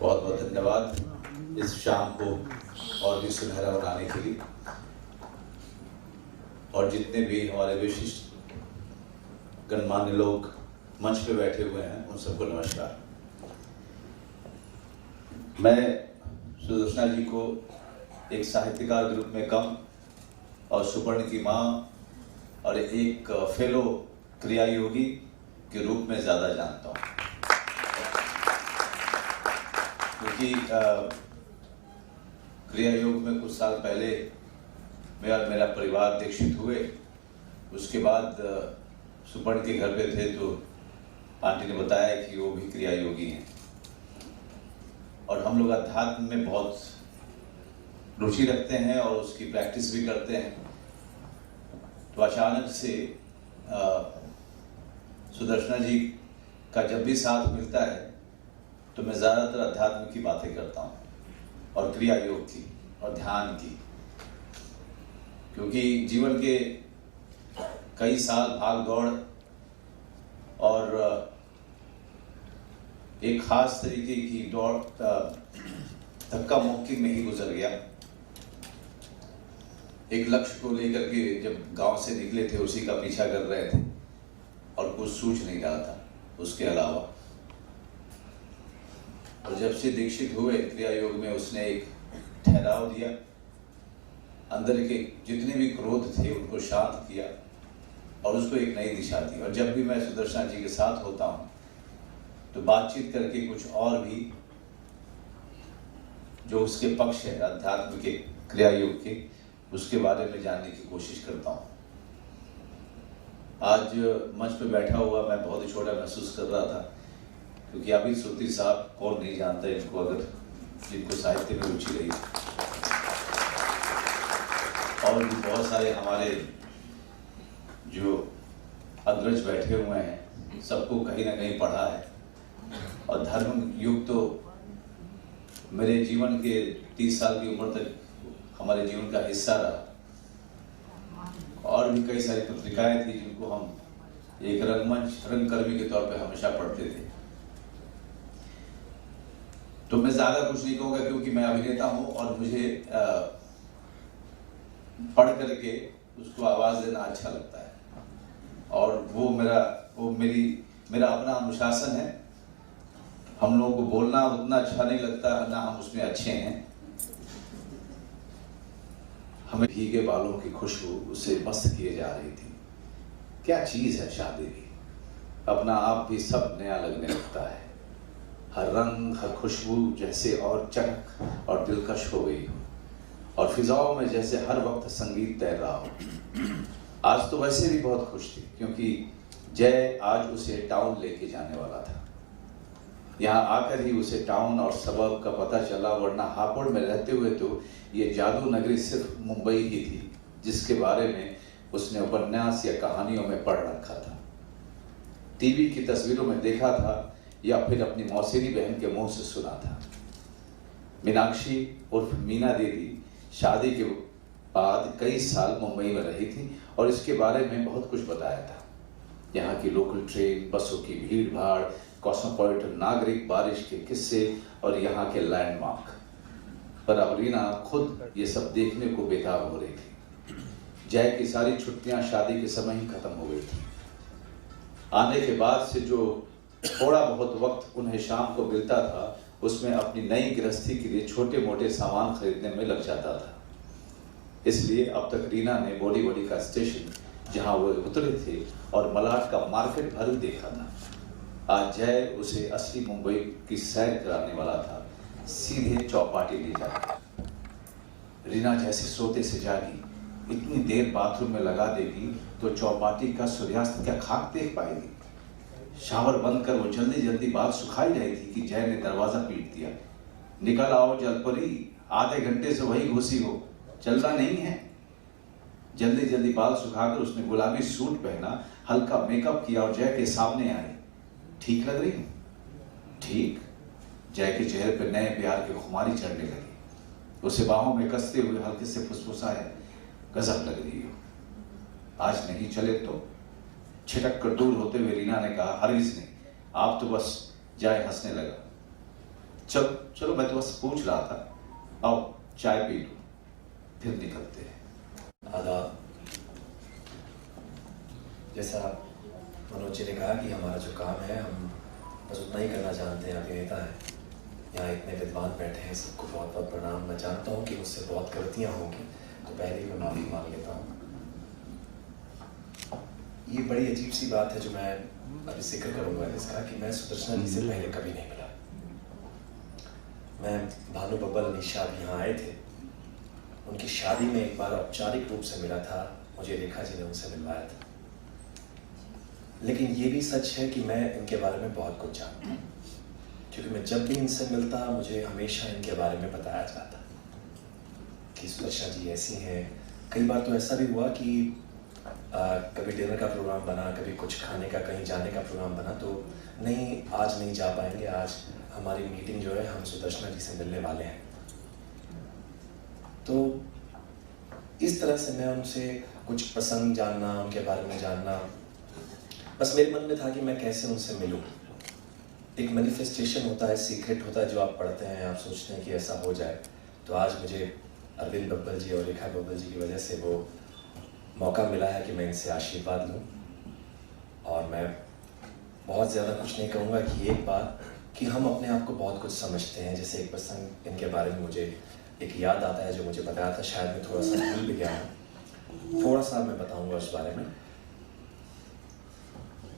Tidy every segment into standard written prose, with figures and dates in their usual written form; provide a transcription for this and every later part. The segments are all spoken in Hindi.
बहुत बहुत धन्यवाद इस शाम को और भी सुनहरा बनाने के लिए। और जितने भी हमारे विशिष्ट गणमान्य लोग मंच पे बैठे हुए हैं उन सबको नमस्कार। मैं सुदर्शना जी को एक साहित्यकार के रूप में कम और सुपर्ण की माँ और एक फेलो क्रिया योगी के रूप में ज़्यादा जानता हूँ, क्योंकि क्रिया योग में कुछ साल पहले मेरा परिवार दीक्षित हुए। उसके बाद सुपर्ण के घर पे थे तो आंटी ने बताया कि वो भी क्रिया योगी हैं और हम लोग अध्यात्म में बहुत रुचि रखते हैं और उसकी प्रैक्टिस भी करते हैं। तो अचानक से सुदर्शना जी का जब भी साथ मिलता है तो मैं ज़्यादातर अध्यात्म की बातें करता हूँ और क्रिया योग की और ध्यान की, क्योंकि जीवन के कई साल भाग दौड़ और एक खास तरीके की दौड़ धक्का मुक्की में ही गुजर गया। एक लक्ष्य को लेकर के जब गांव से निकले थे उसी का पीछा कर रहे थे और कुछ सूझ नहीं रहा था उसके अलावा। और जब से दीक्षित हुए क्रिया योग में उसने एक ठहराव दिया, अंदर के जितने भी क्रोध थे उनको शांत किया और उसको एक नई दिशा दी। और जब भी मैं सुदर्शना जी के साथ होता हूँ तो बातचीत करके कुछ और भी जो उसके पक्ष है अध्यात्म के क्रिया योग के, उसके बारे में जानने की कोशिश करता हूँ। आज मंच पे बैठा हुआ मैं बहुत ही छोटा महसूस कर रहा था, क्योंकि अभी सूत्री साहब कौन नहीं जानता इनको, अगर जिनको साहित्य में रुचि रही। और भी बहुत सारे हमारे जो अग्रज बैठे हुए हैं, सबको कहीं ना कहीं पढ़ा है। और धर्म युग तो मेरे जीवन के 30 साल की उम्र तक हमारे जीवन का हिस्सा रहा। और भी कई सारी पत्रिकाएं थी जिनको हम एक रंगकर्मी के तौर पे हमेशा पढ़ते थे। तो मैं ज्यादा कुछ नहीं कहूँगा क्योंकि मैं अभिनेता हूँ और मुझे पढ़ करके उसको आवाज देना अच्छा लगता है और वो मेरा अपना अनुशासन है। हम लोगों को बोलना उतना अच्छा नहीं लगता ना हम उसमें अच्छे हैं। हमें भीगे बालों की खुशबू उससे मस्त किए जा रही थी। क्या चीज है शादी भी, अपना आप भी सब नया लगने लगता है। हर रंग हर खुशबू जैसे और चटक और दिलकश हो गई हो और फिजाओं में जैसे हर वक्त संगीत तैर रहा हो। आज तो वैसे भी बहुत खुश थी क्योंकि जय आज उसे टाउन लेके जाने वाला था। यहाँ आकर ही उसे टाउन और सबब का पता चला, वरना हापुड़ में रहते हुए तो ये जादू नगरी सिर्फ मुंबई ही थी जिसके बारे में उसने उपन्यास या कहानियों में पढ़ रखा था, टीवी की तस्वीरों में देखा था या फिर अपनी मौसेरी बहन के मुंह से सुना था। मीनाक्षी उर्फ मीना दीदी शादी के बाद कई साल मुंबई में रही थी और इसके बारे में बहुत कुछ बताया था। यहाँ की लोकल ट्रेन, बसों की भीड़ भाड़, कॉस्मोपॉलिटन नागरिक, बारिश के किस्से और यहाँ के लैंडमार्क। पर अब रीना खुद ये सब देखने को बेताब हो रही थी। जय की सारी छुट्टियां शादी के समय ही खत्म हो गई थी। आने के बाद से जो थोड़ा बहुत वक्त उन्हें शाम को मिलता था उसमें अपनी नई गृहस्थी के लिए छोटे मोटे सामान खरीदने में लग जाता था। इसलिए अब तक रीना ने बोरीवली का स्टेशन जहां वो उतरे थे और मलाड का मार्केट भर देखा था। आज जय उसे असली मुंबई की सैर कराने वाला था, सीधे चौपाटी ले जाकर। रीना जैसे सोते से जागी, इतनी देर बाथरूम में लगा देगी तो चौपाटी का सूर्यास्त क्या खाक देख पाएगी। शावर बंद कर वो जल्दी जल्दी बाल सुखाई रही थी कि जय ने दरवाजा पीट दिया। निकल आओ जलपरी, आधे घंटे से वही घुसी हो, चलना नहीं है। जल्दी जल्दी बाल सुखाकर उसने गुलाबी सूट पहना, हल्का मेकअप किया और जय के सामने आई। ठीक लग रही हूँ? ठीक। जय के चेहरे पर नए प्यार की खुमारी चढ़ने लगी। उसे बाहों में कसते हुए हल्के से फुसफुसाया, गजब लग रही हो। आज नहीं चले तो? छिटक कर दूर होते हुए रीना ने कहा, हरगिज नहीं, आप तो बस। जय हंसने लगा। चलो चलो, मैं तो बस पूछ रहा था, आओ चाय पी लो, फिर निकलते हैं। आदाब। जैसा मनोज जी ने कहा कि हमारा जो काम है हम बस उतना ही करना जानते हैं, अभिनेता है। यहाँ इतने विद्वान बैठे हैं, सबको बहुत बहुत प्रणाम। मैं जानता हूँ कि मुझसे बहुत गलतियाँ होंगी, तो पहले ही मैं माफ़ी मांग लेता हूँ। ये बड़ी अजीब सी बात है जो मैं अभी जिक्र करूँगा इसका, कि मैं सुदर्शना जी से पहले कभी नहीं मिला। मैं भानु बब्बल निशा भी यहाँ आए थे, उनकी शादी में एक बार औपचारिक रूप से मिला था, मुझे रेखा जी ने उनसे मिलवाया था। लेकिन ये भी सच है कि मैं इनके बारे में बहुत कुछ जानता हूँ, क्योंकि मैं जब भी इनसे मिलता मुझे हमेशा इनके बारे में बताया जाता कि सुदर्शना जी ऐसी हैं। कई बार तो ऐसा भी हुआ कि कभी डिनर का प्रोग्राम बना, कभी कुछ खाने का, कहीं जाने का प्रोग्राम बना, तो नहीं आज नहीं जा पाएंगे, आज हमारी मीटिंग जो है हम सुदर्शना जी से मिलने वाले हैं। तो इस तरह से मैं उनसे कुछ पसंद जानना, उनके बारे में जानना, बस मेरे मन में था कि मैं कैसे उनसे मिलूं। एक मैनिफेस्टेशन होता है, सीक्रेट होता है जो आप पढ़ते हैं, आप सोचते हैं कि ऐसा हो जाए। तो आज मुझे अरविंद बब्बल जी और रेखा बब्बल जी की वजह से वो मौका मिला है कि मैं इनसे आशीर्वाद लूं। और मैं बहुत ज़्यादा कुछ नहीं कहूँगा कि एक बात कि हम अपने आप को बहुत कुछ समझते हैं। जैसे एक प्रसंग इनके बारे में मुझे एक याद आता है जो मुझे बताया था, शायद मैं थोड़ा सा भूल भी गया हूँ, थोड़ा सा मैं बताऊँगा उस बारे में।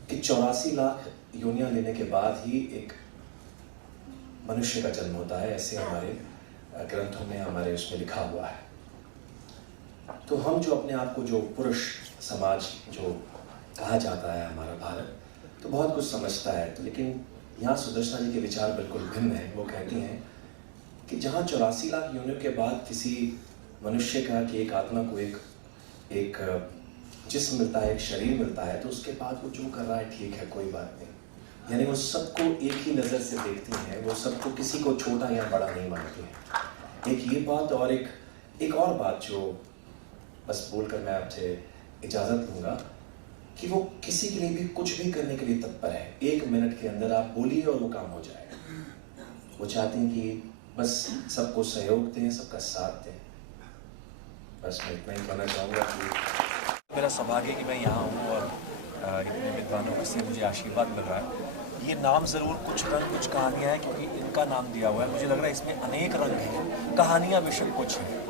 कि 84 लाख योनियाँ लेने के बाद ही एक मनुष्य का जन्म होता है, ऐसे हमारे ग्रंथों में, हमारे उसमें लिखा हुआ है। तो हम जो अपने आप को, जो पुरुष समाज जो कहा जाता है हमारा भारत, तो बहुत कुछ समझता है। तो लेकिन यहाँ सुदर्शना जी के विचार बिल्कुल भिन्न हैं। वो कहती हैं कि जहाँ 84 लाख योनियों के बाद किसी मनुष्य का, कि एक आत्मा को एक जिस्म मिलता है, एक शरीर मिलता है, तो उसके बाद वो जो कर रहा है ठीक है, कोई बात नहीं। यानी वो सबको एक ही नज़र से देखती हैं, वो सबको, किसी को छोटा या बड़ा नहीं मानती हैं। एक ये बात, और एक और बात जो बस बोलकर मैं आपसे इजाज़त लूँगा, कि वो किसी के लिए भी कुछ भी करने के लिए तत्पर है। 1 मिनट के अंदर आप बोलिए और वो काम हो जाएगा। वो चाहती हैं कि बस सबको सहयोग दें, सबका साथ दें। बस मैं इतना ही कहना चाहूँगा कि मेरा सौभाग्य कि मैं यहाँ हूँ और इतने विद्वानों से मुझे आशीर्वाद मिल रहा है। ये नाम ज़रूर कुछ रंग कुछ कहानियाँ हैं, क्योंकि इनका नाम दिया हुआ है। मुझे लग रहा है इसमें अनेक रंग हैं, कहानियाँ बेशक कुछ हैं,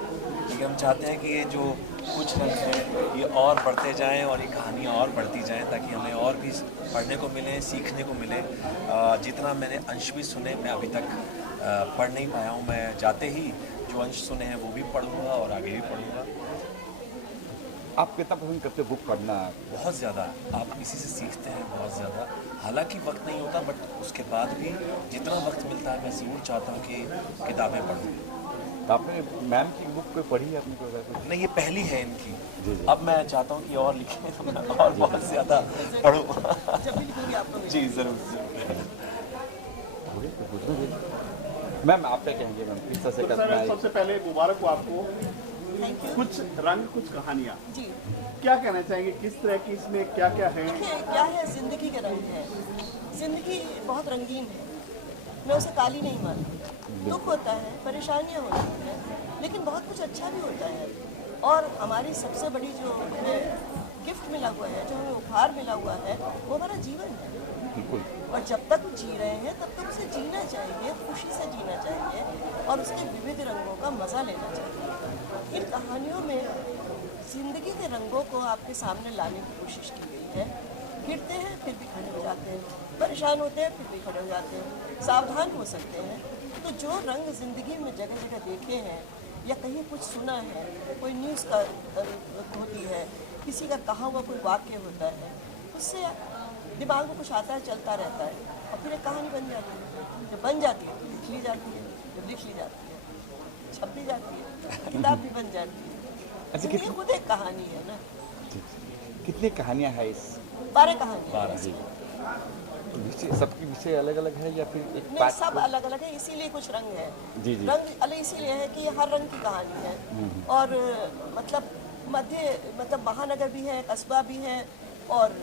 लेकिन हम चाहते हैं कि ये जो कुछ रंग हैं ये और बढ़ते जाएं और ये कहानियाँ और बढ़ती जाएं, ताकि हमें और भी पढ़ने को मिले, सीखने को मिले। जितना मैंने अंश भी सुने, मैं अभी तक पढ़ नहीं पाया हूँ। मैं जाते ही जो अंश सुने हैं वो भी पढ़ूँगा और आगे भी पढ़ूँगा। आप कितना पसंद करते हो बुक पढ़ना? बहुत ज़्यादा। आप इसी से सीखते हैं बहुत ज़्यादा। हालांकि वक्त नहीं होता, बट उसके बाद भी जितना वक्त मिलता है मैं ज़रूर चाहता हूँ कि किताबें पढूं। तो आपने मैम की बुक कोई पढ़ी है आपने? कोई नहीं, ये पहली है इनकी। जी जी। अब मैं चाहता हूँ कि और लिखें, तो मैं और बहुत ज़्यादा पढूं। जी ज़रूर। मैम आप क्या कहेंगे मैम, किस तरह से करना है? सबसे पहले मुबारक हो आपको। कुछ रंग कुछ कहानियाँ जी, क्या कहना चाहेंगे, किस तरह की इसमें क्या क्या है? देखिए क्या है, जिंदगी के रंग है। जिंदगी बहुत रंगीन है, मैं उसे काली नहीं मानती। दुख होता है, परेशानियाँ होती हैं, लेकिन बहुत कुछ अच्छा भी होता है। और हमारी सबसे बड़ी जो हमें गिफ्ट मिला हुआ है, जो हमें उपहार मिला हुआ है, वो हमारा जीवन है। बिल्कुल। और जब तक जी रहे हैं तब तक उसे जीना चाहिए, खुशी से जीना चाहिए और उसके विविध रंगों का मज़ा लेना चाहिए। इन कहानियों में ज़िंदगी के रंगों को आपके सामने लाने की कोशिश की गई है। गिरते हैं फिर भी खड़े हो जाते हैं, परेशान होते हैं फिर भी खड़े हो जाते हैं, सावधान हो सकते हैं। तो जो रंग ज़िंदगी में जगह जगह देखे हैं या कहीं कुछ सुना है, कोई न्यूज़ का होती है, किसी का कहा हुआ कोई वाक्य होता है, उससे दिमाग में कुछ आता है, चलता रहता है और फिर एक कहानी बन जाती है। जब बन जाती है तो लिख ली जाती है, जब लिख ली जाती है छप भी जाती है, किताब भी बन जाती है। अच्छा, ये खुद एक कहानी है ना। कितनी कहानियाँ हैं इस? 12 कहानियाँ। जी। विषय, सबकी विषय अलग अलग है या फिर एक नहीं, सब अलग अलग है, इसीलिए कुछ रंग है। जी जी। रंग अलग इसीलिए है कि हर रंग की कहानी है। और मतलब महानगर भी है, कस्बा भी है और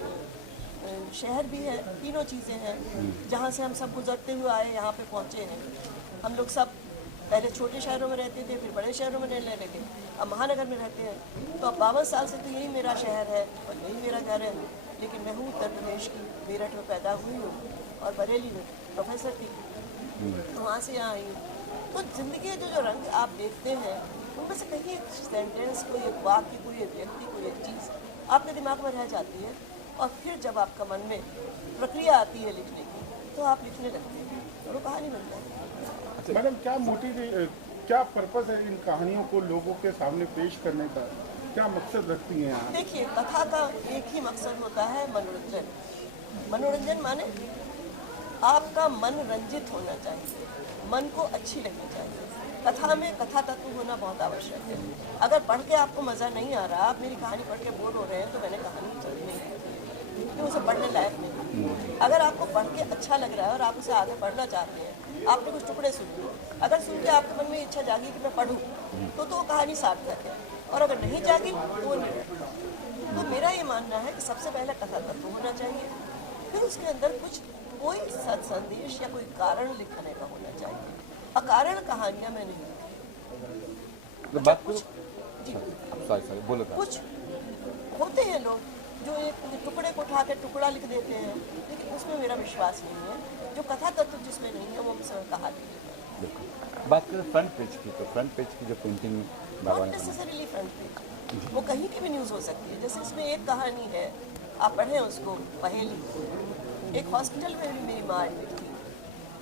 शहर भी है, तीनों चीज़ें हैं जहाँ से हम सब गुजरते हुए आए, यहाँ पे पहुँचे हैं। हम लोग सब पहले छोटे शहरों में रहते थे, फिर बड़े शहरों में रहने लगे, अब महानगर में रहते हैं। तो अब 52 साल से तो यही मेरा शहर है और यही मेरा घर है। लेकिन मैं हूँ उत्तर प्रदेश की, मेरठ में पैदा हुई हूँ और बरेली में प्रोफेसर थी, तो वहाँ से यहाँ आई हूँ। तो ज़िंदगी के जो रंग आप देखते हैं उनमें से कहीं एक सेंटेंस, कोई एक वाक्य, कोई एक व्यक्ति, कोई एक चीज़ आपके दिमाग में रह जाती है और फिर जब आपका मन में प्रक्रिया आती है लिखने की तो आप लिखने लगते हैं और वो कहानी बन जाती है। मैडम क्या क्या पर्पस है इन कहानियों को लोगों के सामने पेश करने का, क्या मकसद रखती हैं आप? देखिए, कथा का एक ही मकसद होता है, मनोरंजन। मनोरंजन माने आपका मन रंजित होना चाहिए, मन को अच्छी लगनी चाहिए। कथा में कथा तत्व होना बहुत आवश्यक है। अगर पढ़ के आपको मज़ा नहीं आ रहा, आप मेरी कहानी पढ़ के बोर हो रहे हैं, तो मैंने कहानी चली नहीं है, क्योंकि उसे पढ़ने लायक नहीं। अगर आपको पढ़ के अच्छा लग रहा है और आप उसे आगे पढ़ना चाहते हैं, आपने कुछ टुकड़े सुन लिए, अगर सुन के आपके मन में इच्छा जागी कि मैं पढ़ूँ, तो वो कहानी सार्थक है। और अगर नहीं जागी तो वो नहीं। तो मेरा ये मानना है कि सबसे पहले कथा तत्व होना चाहिए, फिर उसके अंदर कुछ कोई सद संदेश या कोई कारण लिखने का होना चाहिए। अकारण कहानियाँ मैं नहीं। तो बात कुछ जी, सॉरी बोलो था। कुछ होते हैं लोग जो एक टुकड़े को उठा के टुकड़ा लिख देते हैं, लेकिन उसमें मेरा विश्वास नहीं है। जो कथा तत्व जिसमें नहीं है वो मुझसे कहानी है। बिल्कुल। बात करें फ्रंट पेज की, तो फ्रंट पेज की जो पेंटिंग बाबा नॉट ने नेसेसरीली फ्रंट पेज, वो कहीं की भी न्यूज़ हो सकती है। जैसे इसमें एक कहानी है, आप पढ़ें उसको, पहेली। एक हॉस्पिटल में भी मेरी माँ एडमिट थी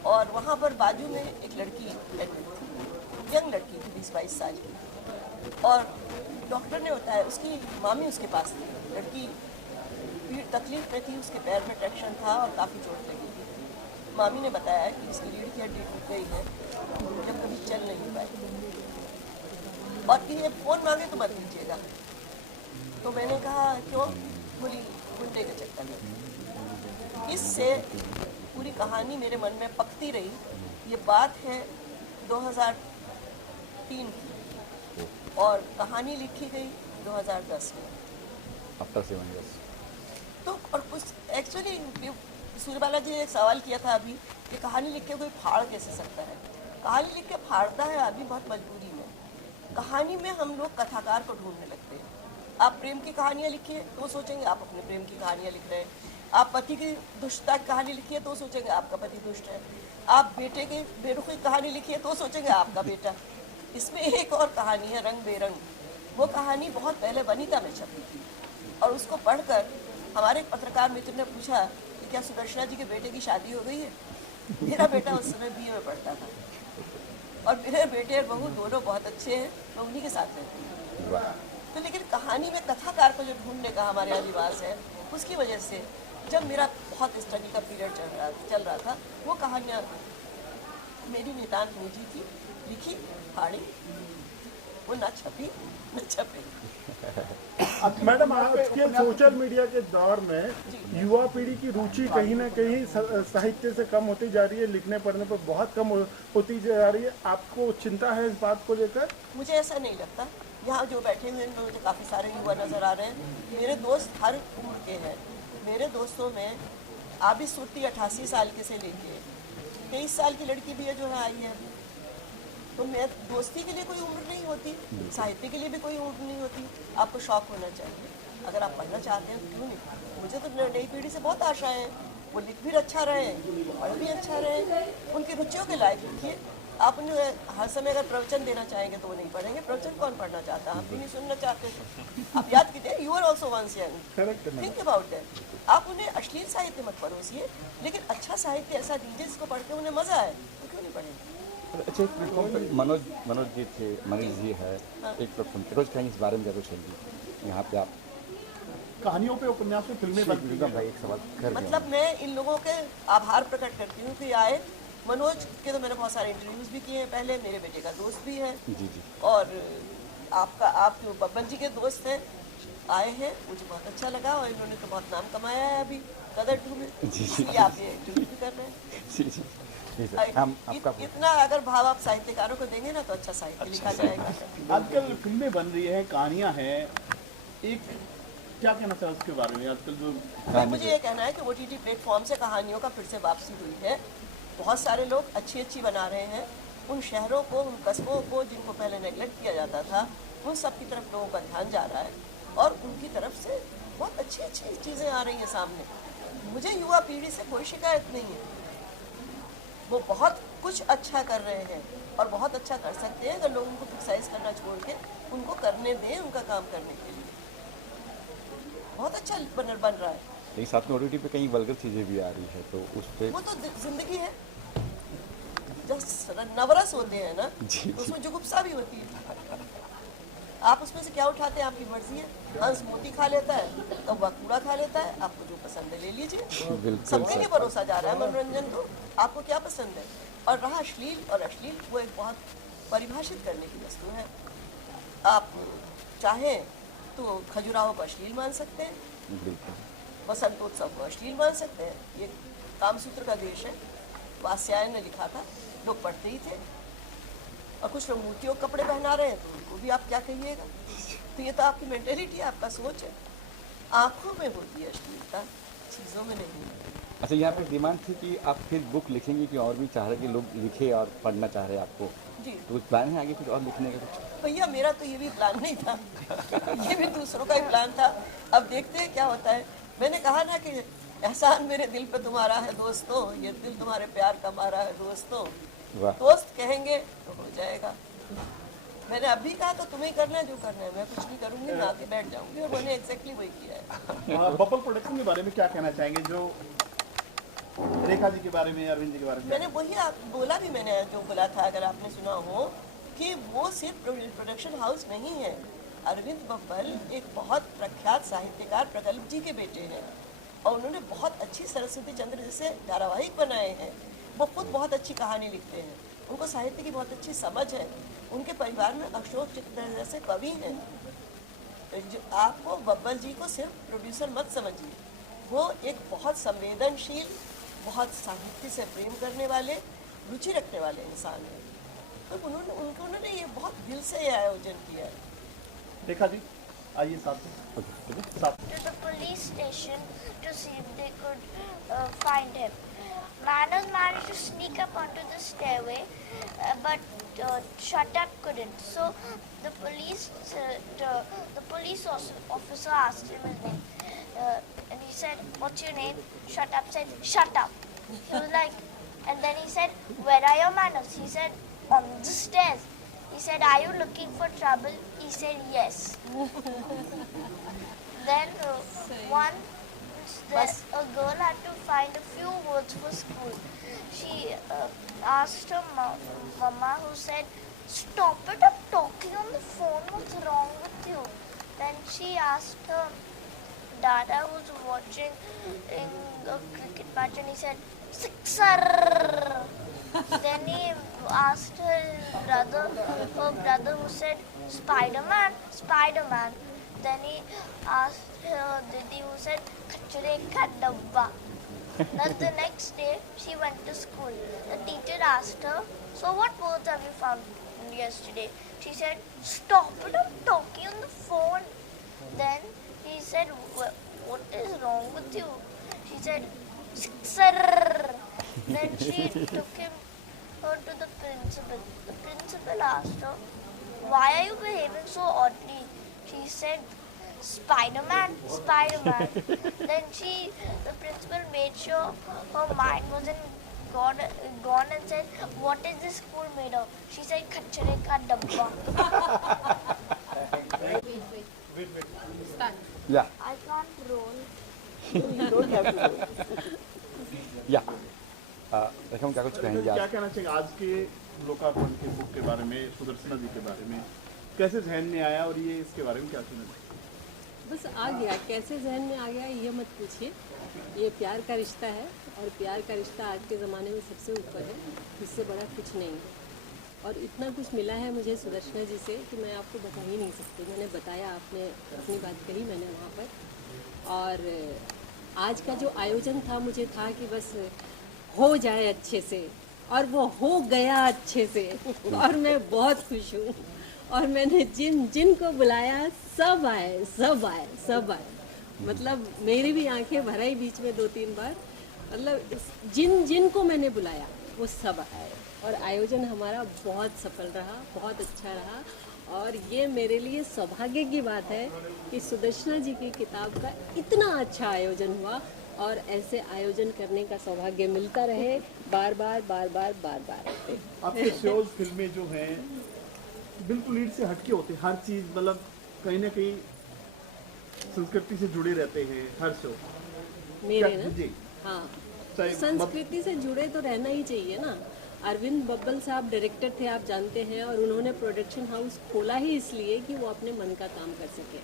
और वहाँ पर बाजू में एक लड़की एडमिट थी, यंग लड़की थी, 20-22 साल की। और डॉक्टर ने बताया, उसकी मामी उसके पास थी, लड़की तकलीफ में थी, उसके पैर में ट्रैक्शन था और काफ़ी चोट लगी थी। मामी ने बताया कि इसकी रीढ़ की हड्डी टूट गई है, जब कभी चल नहीं पाई, और कि ये फ़ोन मांगे तो मत लीजिएगा। तो मैंने कहा क्यों? बोली गुंडे के चक्कर में। इससे पूरी कहानी मेरे मन में पकती रही। ये बात है 2003 की और कहानी लिखी गई 2010 में। After 7 years। तो और कुछ एक्चुअली सूर्यबाला जी ने एक सवाल किया था अभी कि कहानी लिख के कोई फाड़ कैसे सकता है। कहानी लिख के फाड़ता है आदमी बहुत मजबूरी में। कहानी में हम लोग कथाकार को ढूंढने लगते हैं। आप प्रेम की कहानियाँ लिखिए तो वो सोचेंगे आप अपने प्रेम की कहानियाँ लिख रहे हैं। आप पति की दुष्टता की कहानी लिखिए तो सोचेंगे आपका पति दुष्ट है। आप बेटे की बेरुखी की कहानी लिखिए तो सोचेंगे आपका बेटा। इसमें एक और कहानी है रंग बेरंग। वो कहानी बहुत पहले वनिता में छपी थी और उसको पढ़कर हमारे एक पत्रकार मित्र ने पूछा कि क्या सुदर्शना जी के बेटे की शादी हो गई है। मेरा बेटा उस समय BA में पढ़ता था और मेरे बेटे और बहू दोनों बहुत अच्छे हैं, मैं उन्हीं के साथ रहती हूँ। तो लेकिन कहानी में कथाकार को जो ढूंढने का हमारे यहाँ रिवाज है, उसकी वजह से जब मेरा बहुत स्टडी का पीरियड चल रहा था, वो कहानियाँ मेरी नितांत निजी थी, लिखी, फाड़ी, वो न छपी न छपी। मैडम आज के सोशल मीडिया के दौर में युवा पीढ़ी की रुचि कहीं ना कहीं साहित्य से कम होती जा रही है, लिखने पढ़ने पर बहुत कम होती जा रही है। आपको चिंता है इस बात को लेकर? मुझे ऐसा नहीं लगता। यहाँ जो बैठे हुए हैं मुझे काफ़ी सारे युवा नज़र आ रहे हैं। मेरे दोस्त हर उम्र के हैं। मेरे दोस्तों में आबिद सूर्ती 88 साल के से लेके 23 साल की लड़की भी है जो यहाँ आई है अभी। तो मैं दोस्ती के लिए कोई उम्र नहीं होती, साहित्य के लिए भी कोई उम्र नहीं होती। आपको शौक होना चाहिए। अगर आप पढ़ना चाहते हैं तो क्यों नहीं। मुझे तो नई पीढ़ी से बहुत आशाएं हैं, वो लिख भी अच्छा रहे, पढ़ भी अच्छा रहे, उनकी रुचियों के लायक लिखिए। आप उन्हें हर समय अगर प्रवचन देना चाहेंगे तो वो नहीं पढ़ेंगे। प्रवचन कौन पढ़ना चाहता है? आप भी नहीं सुनना चाहते थे। आप याद कीजिए, you are also once young, think about that. आप उन्हें अश्लील साहित्य मत परोसिए, लेकिन अच्छा साहित्य ऐसा दीजिए जिसको पढ़ के उन्हें मजा आए, तो क्यों नहीं पढ़ेंगे। अच्छा, एक प्लेटफॉर्म पर मनोज जी थे, मनीष जी है, एक प्लेटफॉर्म फिरोज खान, इस बारे में क्या कुछ है यहाँ पे? आप कहानियों पे, उपन्यास पे फिल्में बनती हैं। भाई एक सवाल कर मतलब मैं इन लोगों के आभार प्रकट करती हूँ कि आए। मनोज के तो मैंने बहुत सारे इंटरव्यूज़ भी किए हैं पहले, मेरे बेटे का दोस्त भी है। जी। और आप जो बब्बन जी के दोस्त हैं, आए हैं, मुझे बहुत अच्छा लगा और इन्होंने तो बहुत नाम कमाया है अभी कदर 2 में। इसलिए आप ये इंटरव्यू भी कर रहे हैं। जी हम आपका इतना अगर भाव आप साहित्यकारों को देंगे ना तो अच्छा साहित्य लिखा जाएगा। आजकल फिल्में बन रही है, कहानियां हैं। एक क्या कहना चाहें उसके बारे में आजकल जो मुझे ये कहना है कि OTT प्लेटफॉर्म से कहानियों का फिर से वापसी हुई है। बहुत सारे लोग अच्छी अच्छी बना रहे हैं। उन शहरों को, उन कस्बों को जिनको पहले नेगलेक्ट किया जाता था, उन सब की तरफ लोगों का ध्यान जा रहा है और उनकी तरफ से बहुत अच्छी अच्छी चीज़ें आ रही हैं सामने। मुझे युवा पीढ़ी से कोई शिकायत नहीं है। वो बहुत कुछ अच्छा कर रहे हैं और बहुत अच्छा कर सकते हैं अगर लोग उनको क्रिटिसाइज करना छोड़ के उनको करने दें उनका काम करने के लिए। बहुत अच्छा बन रहा है। लेकिन साथ में OTT पे कई वल्गर चीज़ें भी आ रही है, तो उस पे वो तो जिंदगी है। जब नवरस होते हैं ना जी, तो उसमें जुगुप्सा भी होती है। आप उसमें से क्या उठाते हैं आपकी मर्जी है। हंस मोती खा लेता है तो वह कूड़ा खा लेता है। आपको जो पसंद है ले लीजिए। बिल्कुल सबके सर। लिए परोसा जा रहा है मनोरंजन। तो आपको क्या पसंद है। और रहा अश्लील और अश्लील, वो एक बहुत परिभाषित करने की वस्तु है। आप चाहें तो खजुराहो को अश्लील मान सकते हैं, बिल्कुल वसंतोत्सव को अश्लील मान सकते हैं। ये कामसूत्र का देश है। वात्स्यायन ने लिखा था, लोग पढ़ते ही थे। और कुछ लोग मूर्तियों के कपड़े पहना रहे हैं तो उनको भी आप क्या कहिएगा। तो ये तो आपकी मेंटेलिटी है, आपका सोच है। आंखों में होती है अश्लीलता, चीज़ों में नहीं है। अच्छा, यहाँ पे डिमांड थी कि आप फिर बुक लिखेंगे कि और भी चाह रहे कि लोग लिखे और पढ़ना चाह रहे हैं आपको, जी तो कुछ प्लान है आगे कुछ और लिखने का कुछ? भैया, मेरा तो ये भी प्लान नहीं था। ये भी दूसरों का ही प्लान था। अब देखते हैं क्या होता है। मैंने कहा ना कि एहसान मेरे दिल पे तुम्हारा है दोस्तों, ये दिल तुम्हारे प्यार का मारा है दोस्तों। वाह, दोस्त कहेंगे तो हो जाएगा। मैंने अभी कहा तो तुम्हें करना है जो करना है, मैं कुछ नहीं करूंगी, मैं आके बैठ जाऊंगी। और मैंने एग्जैक्टली वही किया है। बबल प्रोडक्शन के बारे में क्या कहना चाहेंगे, जो रेखा जी के बारे में, अरविंद जी के बारे में? मैंने वही बोला भी, मैंने जो बोला था, अगर आपने सुना हो, कि वो सिर्फ प्रोडक्शन हाउस नहीं है। अरविंद बब्बल एक बहुत प्रख्यात साहित्यकार प्रगल्भ जी के बेटे हैं और उन्होंने बहुत अच्छी सरस्वती चंद्र जैसे धारावाहिक बनाए हैं। वो खुद बहुत अच्छी कहानी लिखते हैं, उनको साहित्य की बहुत अच्छी समझ है। उनके परिवार में अशोक चित्र जैसे कवि हैं। जो आपको बब्बल जी को सिर्फ प्रोड्यूसर मत समझिए, वो एक बहुत संवेदनशील, बहुत साहित्य से प्रेम करने वाले, रुचि रखने वाले इंसान हैं। तो उन्होंने ये बहुत दिल से ये आयोजन किया है। रेखा जी आइए साथ में। To the police station to see if they could find him. Manos managed to sneak up onto the stairway, but Shatat couldn't. So the police officer asked him his name, and he said, "What's your name?" Shatat said, "Shut up." He was like, and then he said, "Where are your manners?" He said, "On the stairs." He said, "Are you looking for trouble?" He said, "Yes." Then a girl had to find a few words for school. She asked her mama, who said, "Stop it up talking on the phone, what's wrong with you?" Then she asked her dada, who was watching in a cricket match, and he said, "Sixer." Then he asked her brother, who said, "Spider-Man, Spider-Man." Then he asked her didi, who said, "Kachre ka dabba." Then the next day, she went to school. The teacher asked her, "So what words have you found yesterday?" She said, "Stop it, I'm talking on the phone." Then he said, "What is wrong with you?" She said, "Sixer." Then she took her to the principal. The principal asked her, "Why are you behaving so oddly?" She said, "Spider-Man, Spider-Man." Then the principal made sure her mind wasn't gone and said, "What is this school made of?" She said, "Kachre ka dabba." या I can't roll. या रेखा, क्या कुछ कहेंगे क्या आप? कहना चाहिए आज के लोकार्पण के बुक के बारे में, सुदर्शना जी के बारे में, कैसे जहन में आया और ये इसके बारे में क्या सुना? बस आ गया, कैसे जहन में आ गया ये मत पूछिए। ये प्यार का रिश्ता है और प्यार का रिश्ता आज के ज़माने में सबसे ऊपर है, इससे बड़ा कुछ नहीं है। और इतना कुछ मिला है मुझे सुदर्शना जी से कि मैं आपको बता ही नहीं सकती। मैंने बताया, आपने अपनी बात कही मैंने वहाँ पर। और आज का जो आयोजन था, मुझे था कि बस हो जाए अच्छे से, और वो हो गया अच्छे से। और मैं बहुत खुश हूँ। और मैंने जिनको बुलाया सब आए, सब आए, सब आए। मतलब मेरी भी आंखें भर आई बीच में 2-3 बार। मतलब जिनको मैंने बुलाया वो सब आए और आयोजन हमारा बहुत सफल रहा, बहुत अच्छा रहा। और ये मेरे लिए सौभाग्य की बात है कि सुदर्शना जी की किताब का इतना अच्छा आयोजन हुआ और ऐसे आयोजन करने का सौभाग्य मिलता रहे बार बार। आपके शोज फिल्में जो हैं बिल्कुल लीड से हटके होते हैं, हर चीज़ मतलब कहीं ना कहीं संस्कृति से जुड़े रहते हैं हर शो। मेरे क्या- ना जी हाँ, चाहे संस्कृति से जुड़े तो रहना ही चाहिए ना। अरविंद बब्बल साहब डायरेक्टर थे, आप जानते हैं, और उन्होंने प्रोडक्शन हाउस खोला ही इसलिए कि वो अपने मन का काम कर सके।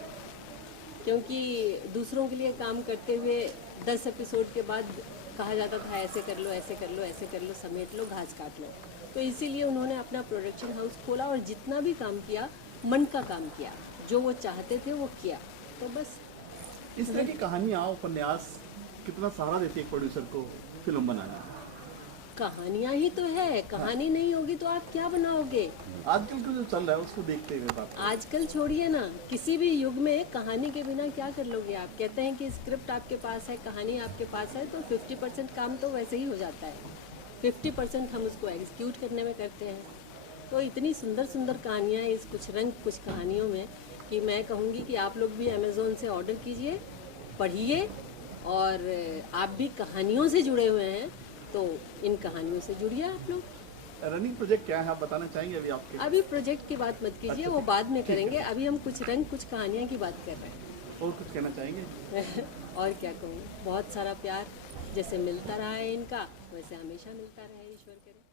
क्योंकि दूसरों के लिए काम करते हुए 10 एपिसोड के बाद कहा जाता था ऐसे कर लो, ऐसे कर लो, ऐसे कर लो, समेट लो, घास काट लो। तो इसीलिए उन्होंने अपना प्रोडक्शन हाउस खोला और जितना भी काम किया मन का काम किया, जो वो चाहते थे वो किया। तो बस इस तरह की कहानियाँ, उपन्यास कितना सहारा देती है एक प्रोड्यूसर को फिल्म बनाने में। कहानियाँ ही तो है, कहानी नहीं होगी तो आप क्या बनाओगे। आजकल का जो चल रहा है उसको देखते हुए बात। आजकल छोड़िए ना, किसी भी युग में कहानी के बिना क्या कर लोगे आप। कहते हैं कि स्क्रिप्ट आपके पास है, कहानी आपके पास है, तो 50% काम तो वैसे ही हो जाता है, 50% हम उसको एग्जीक्यूट करने में करते हैं। तो इतनी सुंदर सुंदर कहानियाँ इस कुछ रंग कुछ कहानियों में कि मैं कहूँगी कि आप लोग भी अमेज़ोन से ऑर्डर कीजिए, पढ़िए, और आप भी कहानियों से जुड़े हुए हैं तो इन कहानियों से जुड़िए आप लोग। रनिंग प्रोजेक्ट क्या है आप बताना चाहेंगे अभी आपके? अभी प्रोजेक्ट की बात मत कीजिए, वो बाद में करेंगे। अभी हम कुछ रंग कुछ कहानियाँ की बात कर रहे हैं। और कुछ कहना चाहेंगे? और क्या कहूँ, बहुत सारा प्यार जैसे मिलता रहा है इनका, वैसे हमेशा मिलता रहे, ईश्वर करे।